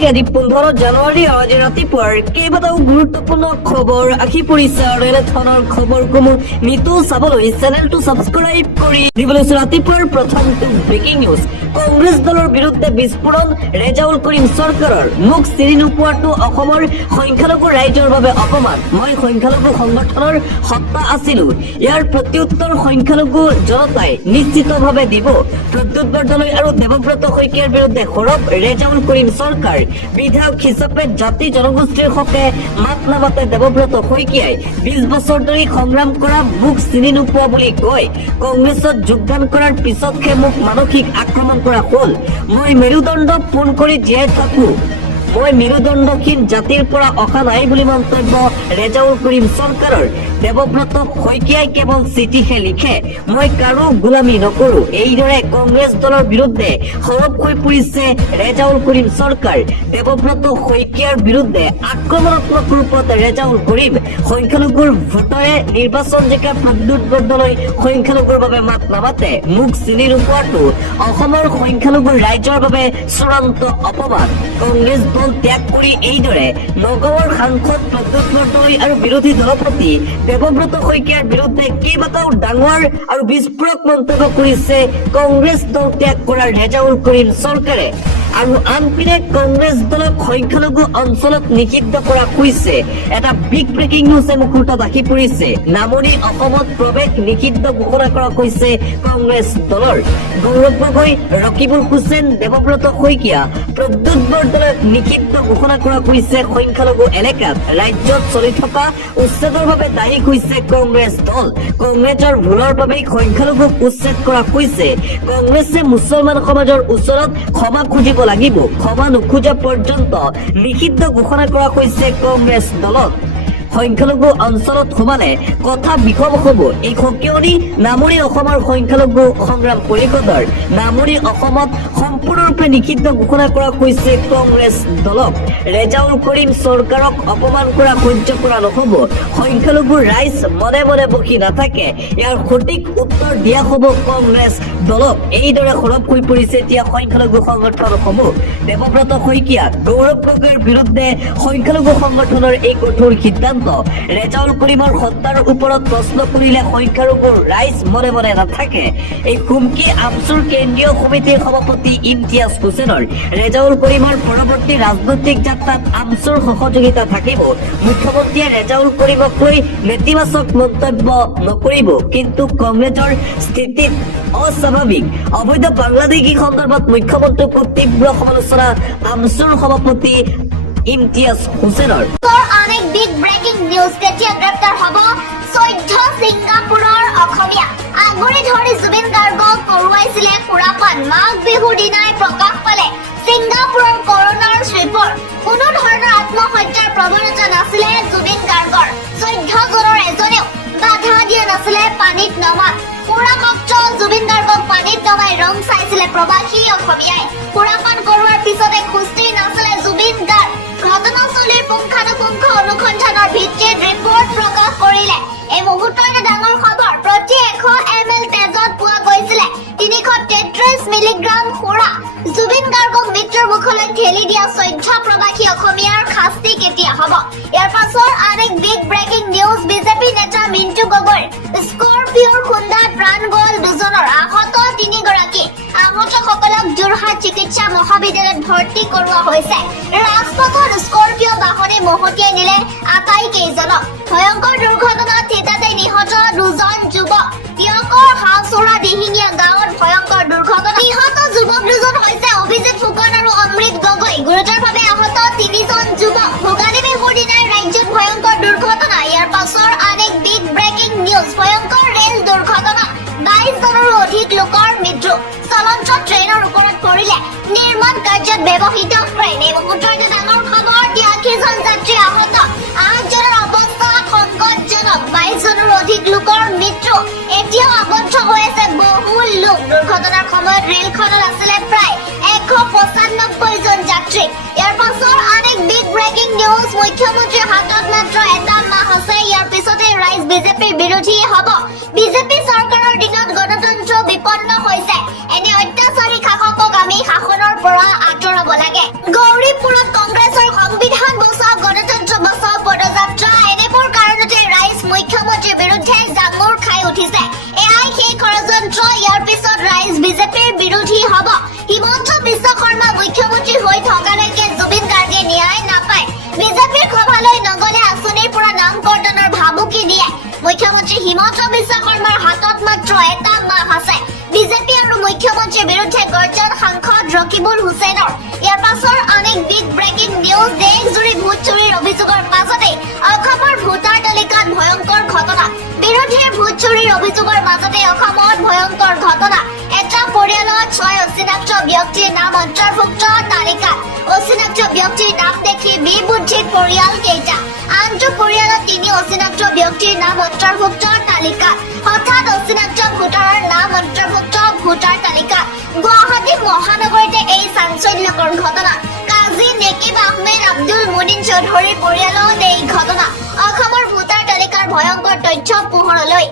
আজি 15 জানুৱাৰী আজি ৰাতিপুৱাৰ কেইবাটাও গুৰুত্বপূৰ্ণ খবৰ আহি পৰিছে ৰেল থানাৰ খবৰসমূহ নিতৌ চাবলৈ চেনেলটো ছাবস্ক্ৰাইব কৰি দিবলৈ ৰাতিপুৱাৰ প্ৰথমটো ব্ৰেকিং নিউজ কংগ্ৰেছ দলৰ বিৰুদ্ধে বিস্ফোৰণ ৰেজাউল কৰিম চৰকাৰৰ মুখ চিনি নোপোৱাটো অসমৰ সংখ্যালঘু ৰাইজৰ বাবে অপমান মই সংখ্যালঘু সংগঠনৰ সত্তা আছিলো ইয়াৰ প্ৰত্যুত্তৰ সংখ্যালঘু জনতাই নিশ্চিতভাৱে দিব প্ৰদ্যুৎ বৰদলৈ আৰু দেৱব্ৰত শইকীয়াৰ বিৰুদ্ধে সৰব ৰেজাউল কৰিম চৰকাৰ বিধায়ক হিচাপে জাতি জনগোষ্ঠীৰ হকে মাত নামাতে দেৱব্ৰত শইকীয়াই 20 বছৰ ধৰি সংগ্ৰাম কৰা মুখ চিনি নোপোৱা বুলি কয় কংগ্ৰেছত যোগদান কৰাৰ পিছতহে মোক মানসিক আক্ৰমণ কৰা হ'ল মই মেৰুদণ্ড ফোন কৰি জীয়াই থাকো মই মেৰুদণ্ডহীন জাতিৰ পৰা অহা নাই বুলি মন্তব্য ৰেজাউল কৰিম চৰকাৰৰ দেৱব্ৰত শইকীয়াই কেৱল চিঠিহে লিখে মই কাৰো গোলামী নকৰো এইদৰে কংগ্ৰেছ দলৰ বিৰুদ্ধে সৰব হৈ পৰিছে ৰেজাউল কৰিম চৰকাৰ দেৱব্ৰত শইকীয়াৰ বিৰুদ্ধে আক্ৰমণাত্মক ৰূপত ৰেজাউল কৰিম সংখ্যালঘুৰ ভোটৰে নিৰ্বাচন জিকা প্ৰদ্যুৎ বৰদলৈ সংখ্যালঘুৰ বাবে মাত নামাতে মুখ চিনি নোপোৱাটো অসমৰ সংখ্যালঘু ৰাইজৰ বাবে চূড়ান্ত অপমান কংগ্ৰেছ দল ত্যাগ কৰি এইদৰে নগাঁৱৰ সাংসদ প্ৰদ্যুৎ বৰদলৈ আৰু বিৰোধী দলপতি দেৱব্ৰত শইকীয়াৰ বিৰুদ্ধে কেইবাটাও ডাঙৰ আৰু বিস্ফোৰক মন্তব্য কৰিছে কংগ্ৰেছ দল ত্যাগ কৰা ৰেজাউল কৰিম চৰকাৰে আৰু আনপিনে কংগ্ৰেছ দলক সংখ্যালঘু অঞ্চলত নিষিদ্ধ কৰা হৈছে এটা বিগ ব্ৰেকিং নিউজে মুহূৰ্তত আহি পৰিছে নামনি অসমত প্ৰৱেশ নিষিদ্ধ ঘোষণা কৰা হৈছে কংগ্ৰেছ দলৰ গৌৰৱ গগৈ ৰকিবুল হুছেইন দেৱব্ৰত শইকীয়া প্ৰদ্যুৎ বৰদলৈক নিষিদ্ধ ঘোষণা কৰা হৈছে সংখ্যালঘু এলেকাত ৰাজ্যত চলি থকা উচ্ছেদৰ বাবে দায়ী হৈছে কংগ্ৰেছ দল কংগ্ৰেছৰ ভুলৰ বাবেই সংখ্যালঘুক উচ্ছেদ কৰা হৈছে কংগ্ৰেছে মুছলমান সমাজৰ ওচৰত ক্ষমা খুজিব লাগিব ক্ষমা নোখোজা পৰ্যন্ত নিষিদ্ধ ঘোষণা কৰা হৈছে কংগ্ৰেছ দলক সংখ্যালঘু অঞ্চলত সোমালে কথা বিষম হ'ব এই সকিয়নি নামনি অসমৰ সংখ্যালঘু সংগ্ৰাম পৰিষদৰ নামনি অসমত সম্পূৰ্ণৰূপে নিষিদ্ধ ঘোষণা কৰা হৈছে কংগ্ৰেছ দলক ৰেজাউল কৰিম চৰকাৰক অপমান কৰা সহ্য কৰা নহ'ব সংখ্যালঘু ৰাইজ মনে মনে বহি নাথাকে ইয়াৰ সঠিক উত্তৰ দিয়া হ'ব কংগ্ৰেছ দলক এইদৰে সৰব হৈ পৰিছে এতিয়া সংখ্যালঘু সংগঠনসমূহ দেৱব্ৰত শইকীয়া গৌৰৱ গগৈৰ বিৰুদ্ধে সংখ্যালঘু সংগঠনৰ এই কঠোৰ সিদ্ধান্ত ৰেজাউল কৰিমৰ হত্যাৰ ওপৰত প্ৰশ্ন কৰিলে সংখ্যালঘু ৰাইজ মনে মনে নাথাকে এই হুমকি আমচুৰ কেন্দ্ৰীয় সমিতিৰ সভাপতি ইমতিয়াজ হুছেইনৰ ৰেজাউল কৰিমৰ পৰৱৰ্তী ৰাজনৈতিক যাত্ৰাত আমচুৰ সহযোগিতা থাকিব মুখ্যমন্ত্ৰীয়ে ৰেজাউল কৰিমক লৈ নেতিবাচক মন্তব্য নকৰিব কিন্তু কংগ্ৰেছৰ স্থিতিত অস্বাভাৱিক অবৈধ বাংলাদেশী সন্দৰ্ভত মুখ্যমন্ত্ৰীক তীব্ৰ সমালোচনা আমচুৰ সভাপতি ইমতিয়াজ হুছেইনৰ অনেক বিগ ব্ৰেকিং নিউজ কেতিয়া গ্ৰেপ্তাৰ হ'ব 14 ছিংগাপুৰৰ অসমীয়া আগৰি ধৰি জুবিন গাৰ্গক কৰোৱাইছিলে সুৰাপান মাঘ বিহুৰ দিনাই প্ৰকাশ পালে ছিংগাপুৰৰ কৰোনাৰ শ্ৰীপৰ কোনো ধৰণৰ আত্মহত্যাৰ প্ৰৱণতা নাছিলে জুবিন গাৰ্গৰ 14 জনৰ এজনেও বাধা দিয়া নাছিলে পানীত নমা সুৰামুক্ত জুবিন গাৰ্গক পানীত নমাই ৰং চাইছিলে প্ৰবাসী অসমীয়াই সুৰাপান কৰোৱাৰ পিছতে খুস্তি নাছিলে জুবিন গাৰ্গ ঘটনাস্থলীৰ পুংখানুপুংখ অনুসন্ধানৰ ভিত্তিত ৰিপৰ্ট প্ৰকাশ কৰিলে এই মুহূৰ্তৰ ডাঙৰ খবৰ প্ৰতি 100 ml তেজত পোৱা গৈছিলে 333 মিলিগ্ৰাম সুৰা জুবিন গাৰ্গক মৃত্যুৰ মুখলৈ ঠেলি দিয়া 14 প্ৰবাসী অসমীয়াৰ শাস্তি কেতিয়া হ'ব ইয়াৰ পাছৰ আন এক বিগ ব্ৰেকিং নিউজ বিজেপি নেতা মিণ্টু গগৈৰ স্কৰপিঅ'ৰ খুন্দাত প্ৰাণ গ'ল দুজনৰ আহত 3 গৰাকী আহতসকলক যোৰহাট চিকিৎসা মহাবিদ্যালয়ত ভৰ্তি কৰোৱা হৈছে ৰাজপথত স্কৰপিঅ' বাহনে মহতিয়াই নিলে আটাইকেইজনক ভয়ংকৰ দুৰ্ঘটনাত থিতাতে নিহত দুজন যুৱক তিয়কৰ হাওচৰা দিহিঙীয়া গাঁৱত ভয়ংকৰ দুৰ্ঘটনা নিহত যুৱক দুজন হৈছে অভিজিত ফুকন আৰু অমৃত গগৈ গুৰুতৰভাৱে আহত 3জন যুৱক ভোগালী বিহুৰ দিনাই ৰাজ্যত ভয়ংকৰ দুৰ্ঘটনা ইয়াৰ পাছৰ আন এক বিগ ব্ৰেকিং নিউজ ভয়ংকৰ ৰেল দুৰ্ঘটনা 22 জনৰো অধিক লোকৰ মৃত্যু চলন্ত ট্ৰেইনৰ ওপৰত পৰিলে নিৰ্মাণ কাৰ্যত ব্যৱহৃত ট্ৰেইন এই মুহূৰ্তৰ ডাঙৰ খবৰ 83জন যাত্ৰী আহত 8 জনৰ অৱস্থা সংকটজনক 22 জনৰো অধিক লোকৰ মৃত্যু এতিয়াও আবদ্ধ হৈ আছে বহু লোক দুৰ্ঘটনাৰ সময়ত ৰেলখনত আছিলে প্ৰায় 195 জন যাত্ৰী ইয়াৰ পাছৰ আন এক বিগ ব্ৰেকিং নিউজ মুখ্যমন্ত্ৰীৰ হাতত মাত্ৰ এটা মাহ আছে ইয়াৰ পিছতে ৰাইজ বিজেপিৰ বিৰোধী হ'ব বিজেপি চৰকাৰৰ দিনত গণতন্ত্ৰ বিপন্ন হৈছে এনে অত্যাচাৰী শাসকক আমি শাসনৰ পৰা আঁতৰাব লাগে গৌৰীপুৰত বিৰোধী হ'ব হিমন্ত বিশ্ব শৰ্মা মুখ্যমন্ত্ৰী হৈ থকালৈকে জুবিন গাৰ্গে ন্যায় নাপায় বিজেপিৰ সভালৈ নগলে আঁচনিৰ পৰা নাম কৰ্তনৰ ভাবুকি দিয়ে মুখ্যমন্ত্ৰী হিমন্ত বিশ্ব শৰ্মাৰ হাতত মাত্ৰ এটা মাহ আছে বিজেপি আৰু মুখ্যমন্ত্ৰীৰ বিৰুদ্ধে গৰ্জন সাংসদ ৰকিবুল হুছেইনৰ ইয়াৰ পাছৰ অনেক বিগ ব্ৰেকিং নিউজ দেশজুৰি ভোট চুৰিৰ অভিযোগৰ মাজতে অসমৰ ভোটাৰ তালিকাত ভয়ংকৰ ঘটনা বিৰোধীৰ ভোট চুৰিৰ অভিযোগৰ মাজতে অসমত ভয়ংকৰ ঘটনা এটা পৰিয়ালত 6 অচিনাক্ত ব্যক্তিৰ নাম অন্তৰ্ভুক্ত তালিকাত অচিনাক্ত ব্যক্তিৰ নাম দেখি বিবুদ্ধিত পৰিয়াল কেইটা আনটো পৰিয়ালত 3 অচিনাক্ত ব্যক্তিৰ নাম অন্তৰ্ভুক্ত তালিকাত হঠাৎ অচিনাক্ত ভোটাৰৰ নাম অন্তৰ্ভুক্ত ভোটাৰ তালিকাত গুৱাহাটী মহানগৰীতে এই চাঞ্চল্যকৰ ঘটনা কাজী নেকিব আহমেদ আব্দুল মুনিন চৌধুৰীৰ পৰিয়ালত এই ঘটনা অসমৰ ভোটাৰ তালিকাৰ ভয়ংকৰ তথ্য পোহৰলৈ